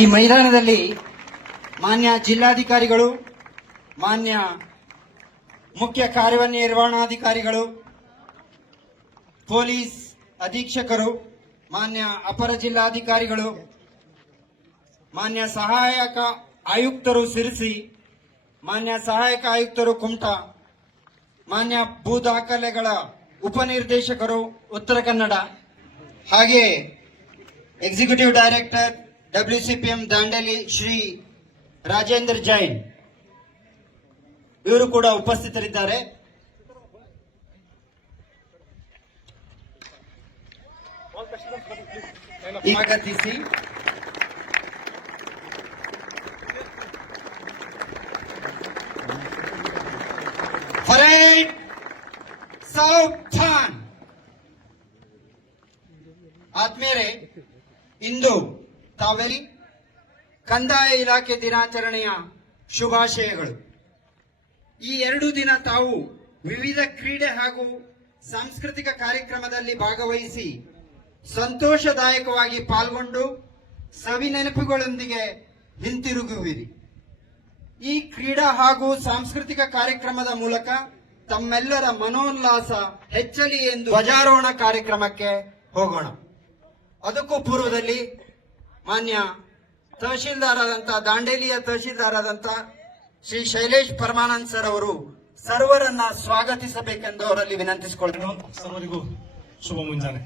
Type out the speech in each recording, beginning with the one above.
ಈ ಮೈದಾನದಲ್ಲಿ ಮಾನ್ಯ ಜಿಲ್ಲಾಧಿಕಾರಿಗಳು, ಮಾನ್ಯ ಮುಖ್ಯ ಕಾರ್ಯನಿರ್ವಹಣಾಧಿಕಾರಿಗಳು, ಪೊಲೀಸ್ ಅಧೀಕ್ಷಕರು, ಮಾನ್ಯ ಅಪರ ಜಿಲ್ಲಾಧಿಕಾರಿಗಳು, ಮಾನ್ಯ ಸಹಾಯಕ ಆಯುಕ್ತರು ಸಿರಿಸಿ, ಮಾನ್ಯ ಸಹಾಯಕ ಆಯುಕ್ತರು ಕುಮಟಾ, ಮಾನ್ಯ ಭೂ ದಾಖಲೆಗಳ ಉಪನಿರ್ದೇಶಕರು ಉತ್ತರ ಕನ್ನಡ, ಹಾಗೆ executive director WCPM Dandeli Shri Rajendra Jain ಇವರು ಕೂಡ ಉಪಸ್ಥಿತರಿದ್ದಾರೆ. ಸ್ವಾಗತಿಸಿ ಪರೇಡ್ ಸಾವಧಾನ್. ಆತ್ಮೀಯರೇ, ಇಂದು ತಾವೆಲ್ಲಿ ಕಂದಾಯ ಇಲಾಖೆ ದಿನಾಚರಣೆಯ ಶುಭಾಶಯಗಳು. ಈ 2 ದಿನ ತಾವು ವಿವಿಧ ಕ್ರೀಡೆ ಹಾಗೂ ಸಾಂಸ್ಕೃತಿಕ ಕಾರ್ಯಕ್ರಮದಲ್ಲಿ ಭಾಗವಹಿಸಿ ಸಂತೋಷದಾಯಕವಾಗಿ ಪಾಲ್ಗೊಂಡು ಸವಿ ನೆನಪುಗಳೊಂದಿಗೆ ಹಿಂತಿರುಗುವಿರಿ. ಈ ಕ್ರೀಡಾ ಹಾಗೂ ಸಾಂಸ್ಕೃತಿಕ ಕಾರ್ಯಕ್ರಮದ ಮೂಲಕ ತಮ್ಮೆಲ್ಲರ ಮನೋಲ್ಲಾಸ ಹೆಚ್ಚಲಿ ಎಂದು ಧ್ವಜಾರೋಹಣ ಕಾರ್ಯಕ್ರಮಕ್ಕೆ ಹೋಗೋಣ. ಅದಕ್ಕೂ ಪೂರ್ವದಲ್ಲಿ ಮಾನ್ಯ ತಹಶೀಲ್ದಾರ್ ಆದಂತಹ ದಾಂಡೇಲಿಯ ತಹಶೀಲ್ದಾರ್ ಆದಂತಹ ಶ್ರೀ ಶೈಲೇಶ್ ಪರಮಾನಂದ್ ಸರ್ ಅವರು ಸರ್ವರನ್ನ ಸ್ವಾಗತಿಸಬೇಕೆಂದು ಅವರಲ್ಲಿ ವಿನಂತಿಸಿಕೊಳ್ಳುತ್ತೇನೆ. ಸರ್ವರಿಗೂ ಶುಭ ಮುಂಜಾನೆ.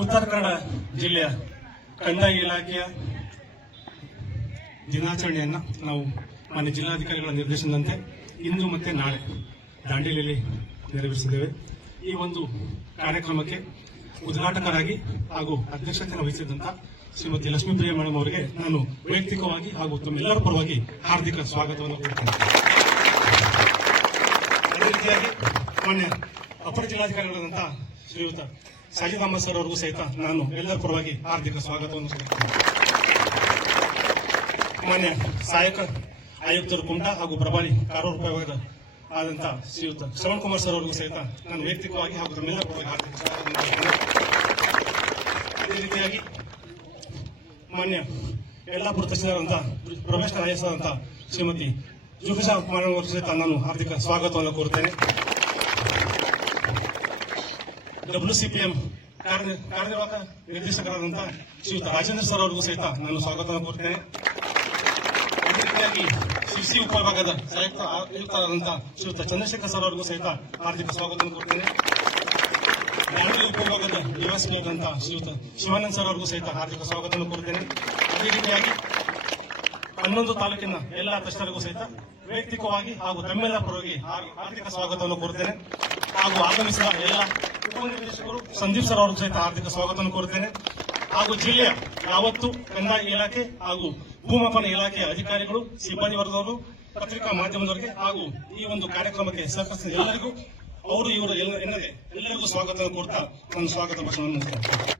ಉತ್ತರ ಕನ್ನಡ ಜಿಲ್ಲೆಯ ಕಂದಾಯ ಇಲಾಖೆಯ ದಿನಾಚರಣೆಯನ್ನ ನಾವು ಮಾನ್ಯ ಜಿಲ್ಲಾಧಿಕಾರಿಗಳ ನಿರ್ದೇಶನದಂತೆ ಇಂದು ಮತ್ತೆ ನಾಳೆ ದಾಂಡೇಲಿಯಲ್ಲಿ ನೆರವೇರಿಸಿದ್ದೇವೆ. ಈ ಒಂದು ಕಾರ್ಯಕ್ರಮಕ್ಕೆ ಉದ್ಘಾಟಕರಾಗಿ ಹಾಗೂ ಅಧ್ಯಕ್ಷತೆಯನ್ನು ವಹಿಸಿದಂತ ಶ್ರೀಮತಿ ಲಕ್ಷ್ಮೀಪ್ರಿಯ ಮೇಡಮ್ ಅವರಿಗೆ ನಾನು ವೈಯಕ್ತಿಕವಾಗಿ ಹಾಗೂ ತಮ್ಮೆಲ್ಲರ ಪರವಾಗಿ ಹಾರ್ದಿಕ ಸ್ವಾಗತವನ್ನು ಕೊಡ್ತೇನೆ. ಅದೇ ರೀತಿಯಾಗಿ ಮಾನ್ಯ ಅಪರ ಜಿಲ್ಲಾಧಿಕಾರಿಗಳಾದಂತಹ ಶ್ರೀಯುತ ಸಾಜಿದ್ ಅಹಮದ್ ಸರ್ ಅವರಿಗೂ ಸಹಿತ ನಾನು ಎಲ್ಲರ ಪರವಾಗಿ ಹಾರ್ದಿಕ ಸ್ವಾಗತವನ್ನು ಕೊಡ್ತೇನೆ. ಮಾನ್ಯ ಸಹಾಯಕ ಆಯುಕ್ತರು ಕುಮಟಾ ಹಾಗೂ ಪ್ರಭಾರಿ ಕಾರವಾರ ಉಪವಿಭಾಗದ ಆದಂತಹ ಶ್ರೀಯುತ ಶ್ರವಣ್ ಕುಮಾರ್ ಸರ್ ಅವರಿಗೂ ಸಹಿತ ನಾನು ವೈಯಕ್ತಿಕವಾಗಿ ಹಾಗೂ ತಮ್ಮೆಲ್ಲರ ಪರವಾಗಿ ಹಾರ್ದಿಕ ಸ್ವಾಗತವನ್ನು ಕೊಡ್ತೇನೆ. ಅದೇ ರೀತಿಯಾಗಿ ಮಾನ್ಯ ಯಲ್ಲಾಪುರ ತಹಸೀಲ್ದಾರ್ ಪ್ರೊಫೆಸರ್ IAS ಆದಂತಹ ಶ್ರೀಮತಿ ಜುಫಿಸಾ ಕುಮಾರ್ ಅವರು ಸಹಿತ ನಾನು ಹಾರ್ದಿಕ ಸ್ವಾಗತವನ್ನು ಕೋರುತ್ತೇನೆ. WCPM ಕಾರ್ಯನಿರ್ವಾಹಕ ನಿರ್ದೇಶಕರಾದಂತಹ ಶ್ರೀಯುತ ರಾಜೇಂದ್ರ ಸರ್ ಅವರಿಗೂ ಸಹಿತ ನಾನು ಸ್ವಾಗತವನ್ನು ಕೋರುತ್ತೇನೆ. ಅದೇ ರೀತಿಯಾಗಿ ಶಿರ್ಸಿ ಉಪವಿಭಾಗದ ಸಹಾಯಕ ಆಯುಕ್ತರಾದಂತಹ ಶ್ರೀಯುತ ಚಂದ್ರಶೇಖರ್ ಸರ್ ಅವರಿಗೂ ಸಹಿತ ಹಾರ್ದಿಕ ಸ್ವಾಗತವನ್ನು ಕೋರುತ್ತೇನೆ. ದಾಂಡೇಲಿ ಉಪವಿಭಾಗದ ನಿವಾಸಿಗಳಾದಂತಹ ಶ್ರೀಯುತ ಶಿವಾನಂದ್ ಸರ್ ಅವರಿಗೂ ಸಹಿತ ಹಾರ್ದಿಕ ಸ್ವಾಗತವನ್ನು ಕೋರುತ್ತೇನೆ. ಅದೇ ರೀತಿಯಾಗಿ 11 ತಾಲೂಕಿನ ಎಲ್ಲ ತಜ್ಞರಿಗೂ ಸಹಿತ ವೈಯಕ್ತಿಕವಾಗಿ ಹಾಗೂ ತಮ್ಮೆಲ್ಲರ ಪರವಾಗಿ ಹಾರ್ದಿಕ ಸ್ವಾಗತವನ್ನು ಕೋರುತ್ತೇನೆ. ಹಾಗೂ ಆಗಮಿಸಿದ ಎಲ್ಲ ಉಪನಿರ್ದೇಶಕರು ಸಂದೀಪ್ ಸರ್ ಅವರಿಗೂ ಸಹಿತ ಹಾರ್ದಿಕ ಸ್ವಾಗತವನ್ನು ಕೋರುತ್ತೇನೆ. ಹಾಗೂ ಜಿಲ್ಲೆಯ ಯಾವತ್ತು ಕಂದಾಯ ಇಲಾಖೆ ಹಾಗೂ ಭೂಮಾಪನ ಇಲಾಖೆಯ ಅಧಿಕಾರಿಗಳು, ಸಿಬ್ಬಂದಿ ವರ್ಗದವರು, ಪತ್ರಿಕಾ ಮಾಧ್ಯಮದವರಿಗೆ ಹಾಗೂ ಈ ಒಂದು ಕಾರ್ಯಕ್ರಮಕ್ಕೆ ಸಹಕರಿಸಿದ ಎಲ್ಲರಿಗೂ ಅವರು ಇವರು ಎನ್ನದೆ ಎಲ್ಲರಿಗೂ ಸ್ವಾಗತ ಕೋರ್ತಾ ನನ್ನ ಸ್ವಾಗತ ಭಾಷಣವನ್ನು ಮುಗಿಸ್ತೇನೆ.